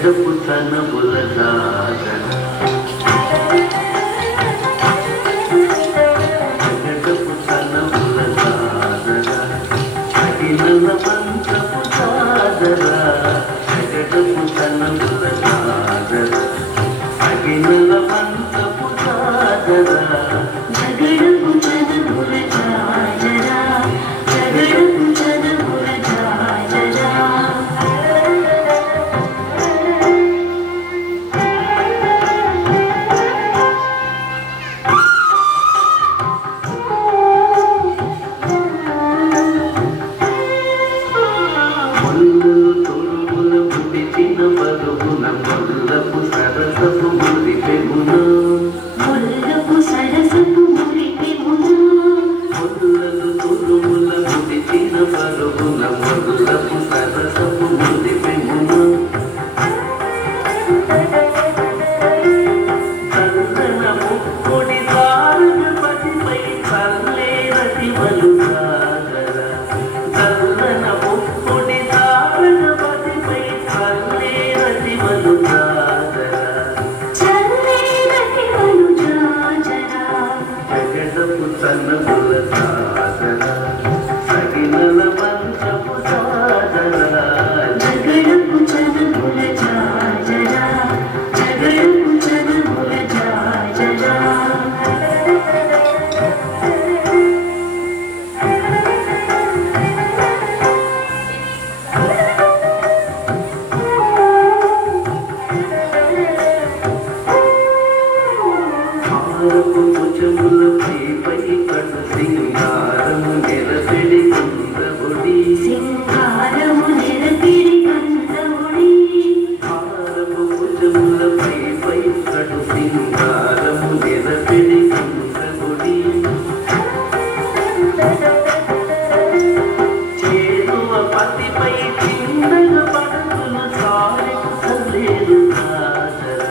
జగడపు తనముల సాగర జగడపు తనముల సాగర అఖిల మంత్రపు సాగర జగడపు తనముల సాగర అఖిల మంత్రపు సాగర జగడపు తనముల సాగర జగడపు తనముల సాగర ముల్లపు సరసపు మురిపెమున ముల్లపు సరసపు మురిపెమున ముల్లలు తురుముల ముడిచిన పరుగున ముల్లపు సరసపు మురిపెమున చందనము కొడి సారగపతిపై చల్లేరటి వలు సాగర చందనము కొడి సారగపతిపై చల్లేరటి వలు జగడపు తనముల సాగర సగినల మంచపు సాగర జగడపు తనముల సాగర జగడపు తనముల సాగర హారపు భుజములపై పై కడు సింగారము నెలసెడి కుందబుడి సింగారము నెలపిడి కందముడి హారపు భుజములపై పై కడు సింగారము నెలసెడి కుందబుడి చేరువ పతిపై చిందగ పడుతులు సారెకు సల్లేరు సాగర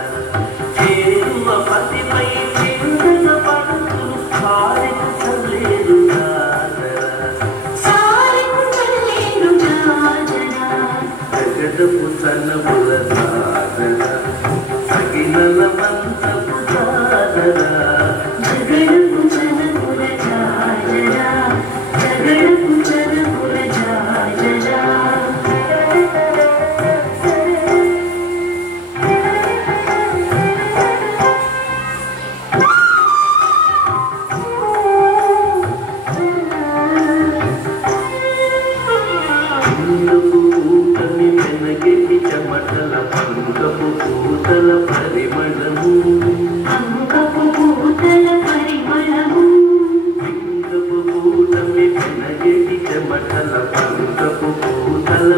చేరువ పతిపై చిందగ పడుతులు సారెకు సల్లేరు సాగర సారెకు చల్లేరు సాగర జగడపు తనముల సాగర సగినల మంతపు సాగర జగడపు తనముల సాగర జగడపు తనముల సాగర పంగపు పూతని వెనగెటి చెమటల పంగపు పూతల పరిమళము అంకపు పూతల పరిమళము పంగపు పూతని వెనగెటి చెమటల పంగపు పూతల